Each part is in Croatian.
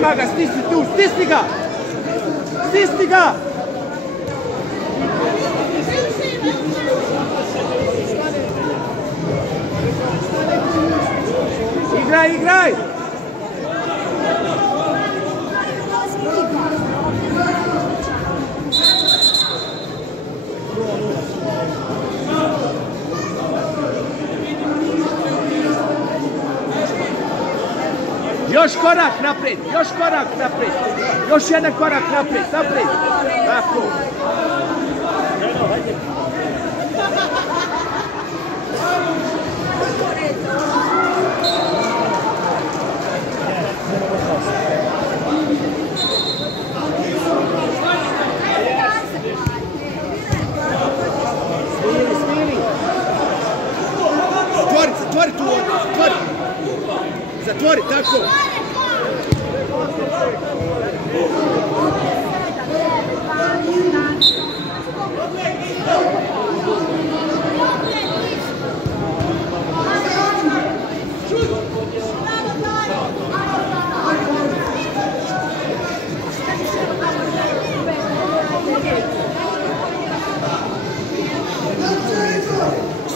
Odmah ga stisni tu, stisni ga! Stisni ga! Igraj, igraj! Još korak naprijed, još korak naprijed, još jedan korak naprijed, naprijed, tako. Zatvori tu, zatvori. Zatvori, tako.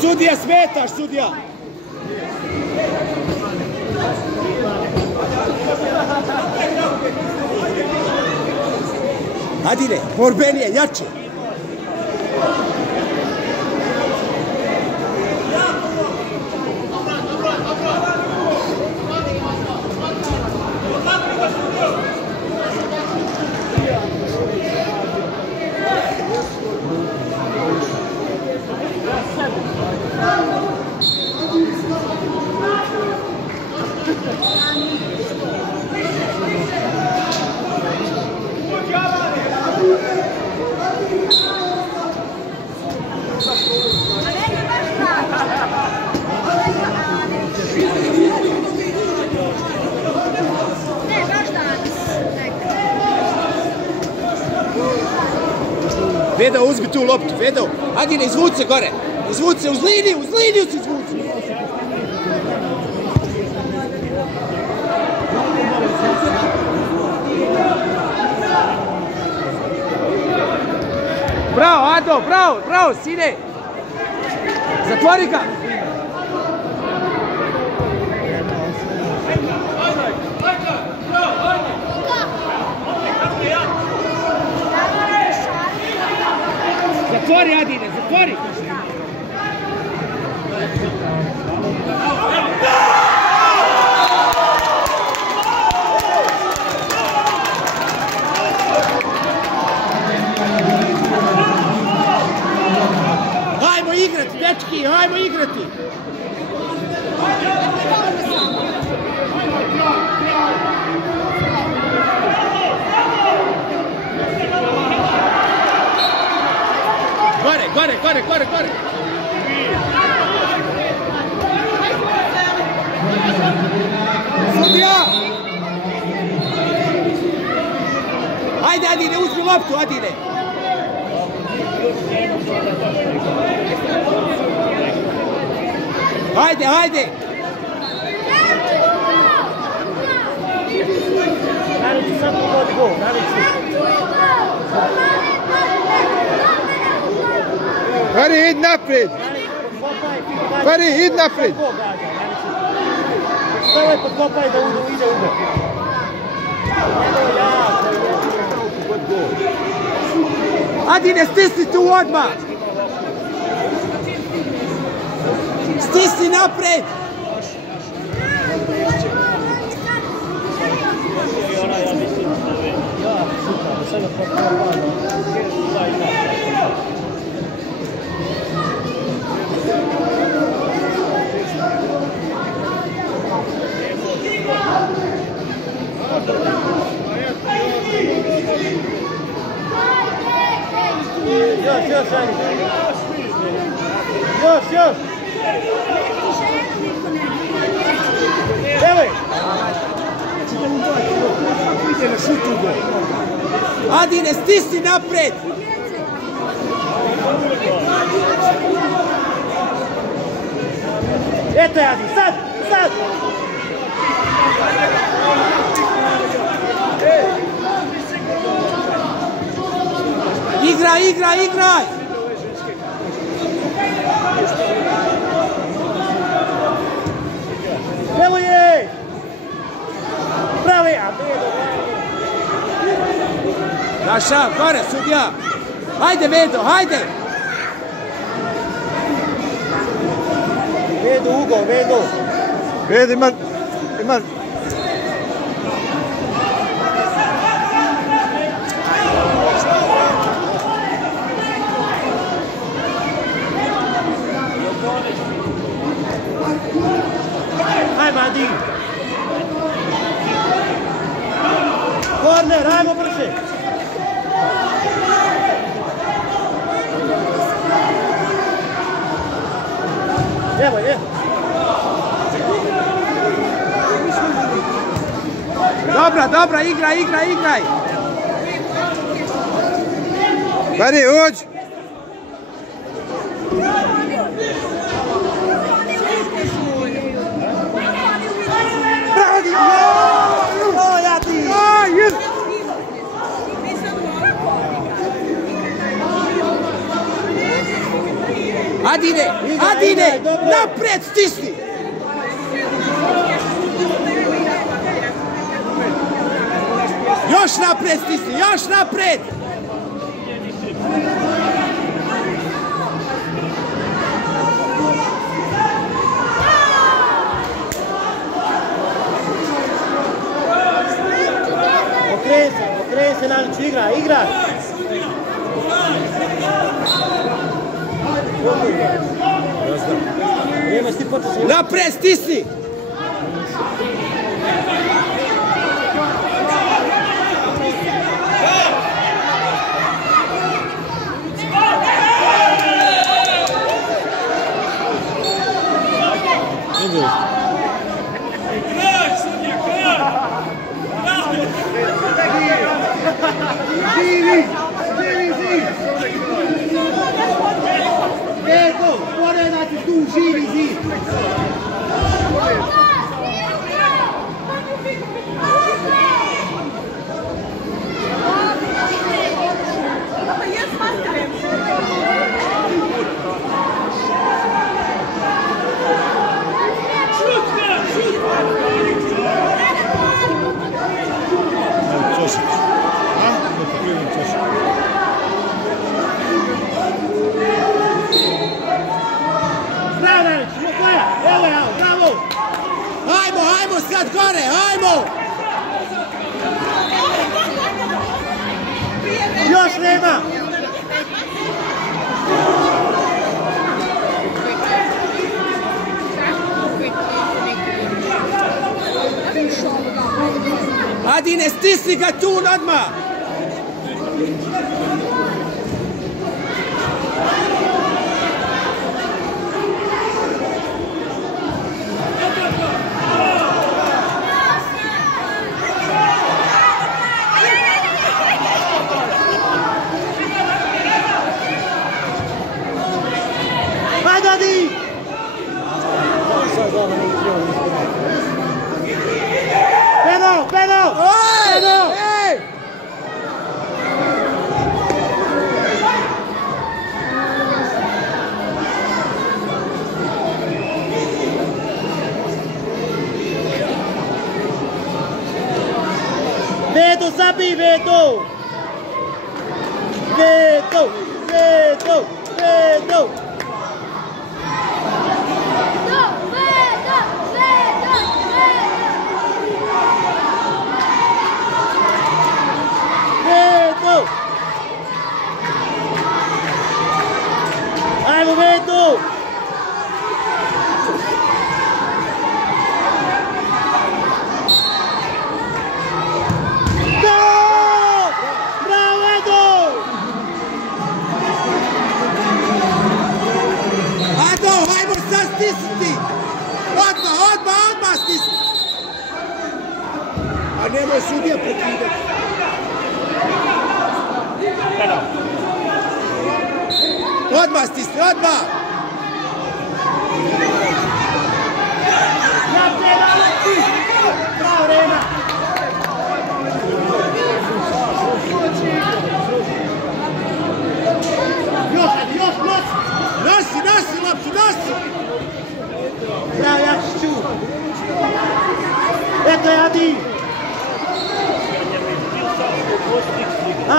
Sudija, smetaš, sudija! Adile, borbenije, jače! Vedo, uzmi tu loptu, Vedo. Adine, izvuci se gore. Izvuci se, uz liniju se izvuci. Bravo, Ado, bravo, sine. Zatvori ga. Zatvori, Adine, zatvori! Hajmo igrati, dečki, hajmo igrati! Gore! Sudija! Hajde, Adine, uzmi loptu, Adine! Hajde! Najveći sad pogodi gol, Fari, id naprijed! Fari, id naprijed! Stavaj podkopaj da ide u gol. Adine, stisni tu odmah! Stisni naprijed! Još! Evo! Adine, stisni naprijed! Eto je, Adi, sad! Igraj, igraj, igraj! Evo je! Bravo je! Naša, gore, sudija! Hajde, Vedo, hajde! Vedo, Ugo, Vedo! Vedo, ima... Aj, Madi! Korner, ajmo brže! Evo, evo! Dobra, dobra, igraj, igraj, igraj! Bari, uđi! Bravo ti! O, ja ti! Adine, Adine, napred, stisni! Još napred stisni, još napred! Okreni se, Nalić, igra, igra! Napred, stisni! Živi! Živi zid! Vedo, poredati tu, živi zid! Bravo, Nalić, evo je, bravo! Hajmo, hajmo sad gore, hajmo! Još nema! Adine, stisni ga tu odmah! Adi! Pedro, Pedro! Pedro! Ej! Vedo, zabij, Vedo! Vedo! Vedo! Vedo! Vedo! Ajmo, Vedo! Stisni! Odmah stisni! A nemoj sudija prekidati. Odmah stisni, odmah! Bravo, Rena!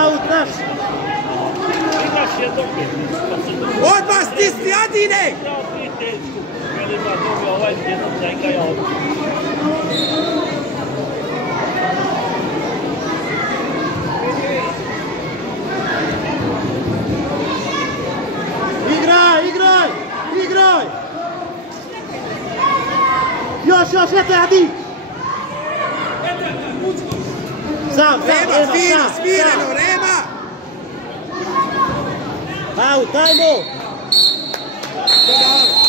Aut, naš. Igraš jednog. Odmah stisni, Adine! Igrao prijateljsku. Velima dobro, ovaj jednog zajkaja odmah. Igraj, igraj, igraj. Još, eto, Adi. Sam, Rema, fino, smireno, Rema! Aut, ajmo. Dobro.